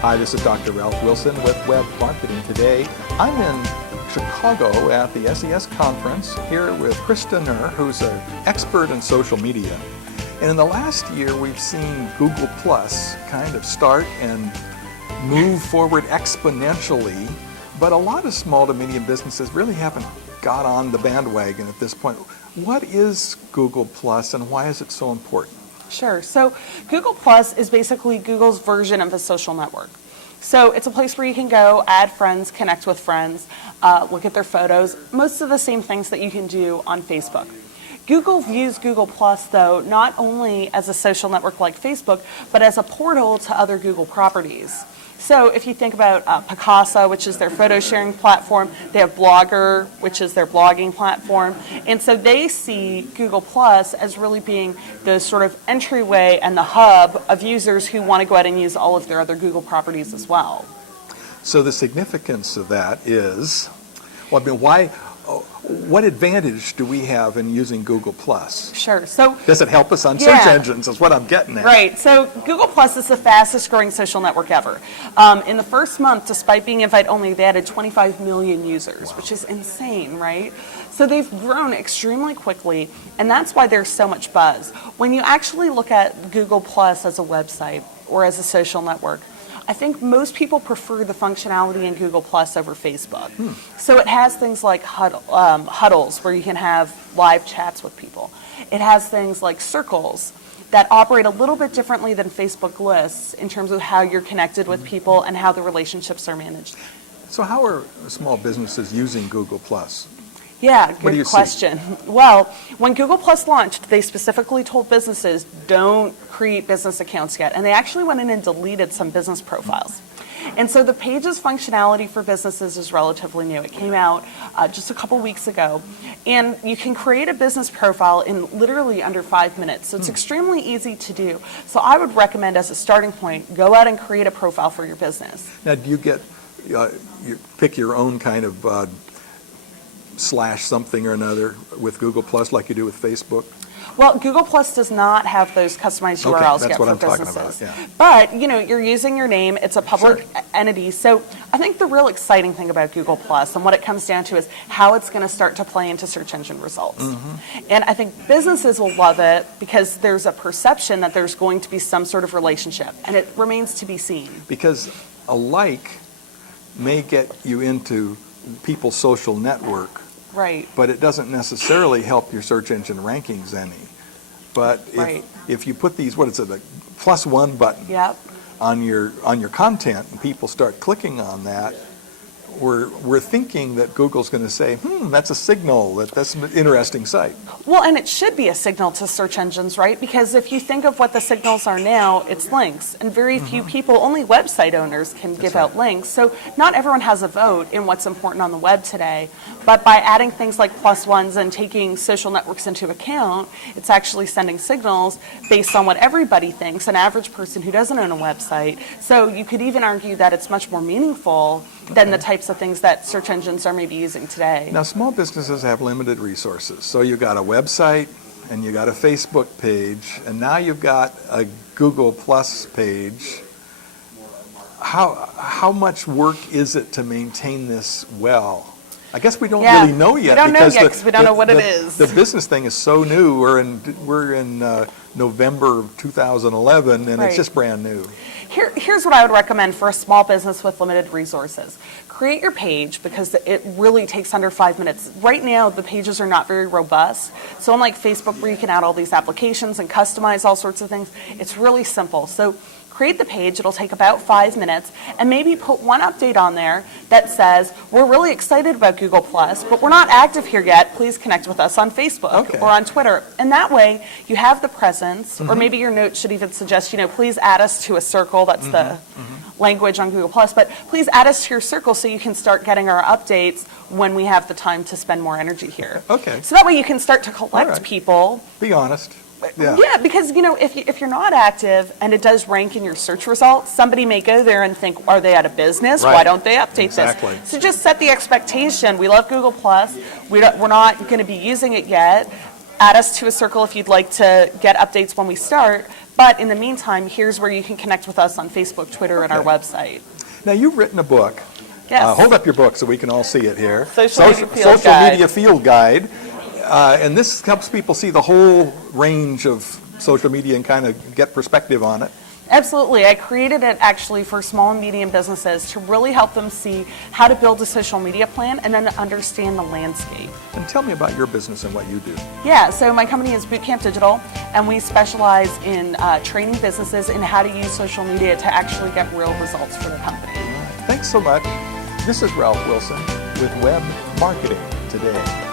Hi, this is Dr. Ralph Wilson with Web Marketing. Today, I'm in Chicago at the SES conference here with Krista Neher, who's an expert in social media. And in the last year, we've seen Google Plus kind of start and move forward exponentially, but a lot of small to medium businesses really haven't got on the bandwagon at this point. What is Google Plus and why is it so important? Sure. So Google Plus is basically Google's version of a social network. So it's a place where you can go, add friends, connect with friends, look at their photos, most of the same things that you can do on Facebook. Google views Google Plus, though, not only as a social network like Facebook, but as a portal to other Google properties. So if you think about Picasa, which is their photo sharing platform, they have Blogger, which is their blogging platform. And so they see Google Plus as really being the sort of entryway and the hub of users who want to go out and use all of their other Google properties as well. So the significance of that is, well, I mean, what advantage do we have in using Google Plus? Sure. So does it help us on search engines is what I'm getting at. Right. So Google Plus is the fastest growing social network ever. In the first month, despite being invite only, they added 25 million users, which is insane, right? So they've grown extremely quickly, and that's why there's so much buzz. When you actually look at Google Plus as a website or as a social network, I think most people prefer the functionality in Google Plus over Facebook. So it has things like huddles where you can have live chats with people. It has things like circles that operate a little bit differently than Facebook lists in terms of how you're connected with people and how the relationships are managed. So how are small businesses using Google Plus? Yeah, good question. Well, when Google Plus launched, they specifically told businesses, don't create business accounts yet. And they actually went in and deleted some business profiles. And so the Pages functionality for businesses is relatively new. It came out just a couple weeks ago. And you can create a business profile in literally under 5 minutes. So it's extremely easy to do. So I would recommend as a starting point, go out and create a profile for your business. Now, do you get, you pick your own kind of slash something or another with Google Plus like you do with Facebook? Well, Google Plus does not have those customized URLs yet for businesses. Yeah. But, you're using your name. It's a public entity. So I think the real exciting thing about Google Plus and what it comes down to is how it's going to start to play into search engine results. And I think businesses will love it because there's a perception that there's going to be some sort of relationship, and it remains to be seen. Because a like may get you into people's social network, right? But it doesn't necessarily help your search engine rankings any. But if you put these, what is it, a +1 button on your content, and people start clicking on that, we're thinking that Google's going to say, that's a signal that that's an interesting site. Well, and it should be a signal to search engines, right? Because if you think of what the signals are now, it's links. And very few people, only website owners can give out links. So not everyone has a vote in what's important on the web today. But by adding things like +1s and taking social networks into account, it's actually sending signals based on what everybody thinks, an average person who doesn't own a website. So you could even argue that it's much more meaningful than the types of things that search engines are maybe using today. Now, small businesses have limited resources. So you've got a website, and you got a Facebook page, and now you've got a Google Plus page. How much work is it to maintain this well? I guess we don't really know yet. We don't know yet because we don't know what it is. The business thing is so new. We're in November of 2011, and it's just brand new. Here's what I would recommend for a small business with limited resources. Create your page because it really takes under 5 minutes. Right now, the pages are not very robust. So unlike Facebook where you can add all these applications and customize all sorts of things, it's really simple. So create the page, it'll take about 5 minutes, and maybe put one update on there that says, we're really excited about Google Plus, but we're not active here yet. Please connect with us on Facebook or on Twitter. And that way, you have the presence, or maybe your note should even suggest, please add us to a circle. That's the language on Google Plus, but please add us to your circle so you can start getting our updates when we have the time to spend more energy here. Okay. So that way you can start to collect people. Be honest. Yeah, because if you're not active and it does rank in your search results, somebody may go there and think, are they out of business? Why don't they update this? So just set the expectation. We love Google Plus. We're not going to be using it yet. Add us to a circle if you'd like to get updates when we start. But in the meantime, here's where you can connect with us on Facebook, Twitter, and our website. Now, you've written a book. Yes. Hold up your book so we can all see it here. Social Media Field Guide. And this helps people see the whole range of social media and kind of get perspective on it. Absolutely. I created it actually for small and medium businesses to really help them see how to build a social media plan and then understand the landscape. And tell me about your business and what you do. Yeah, so my company is Bootcamp Digital, and we specialize in training businesses in how to use social media to actually get real results for the company. Thanks so much. This is Ralph Wilson with Web Marketing Today.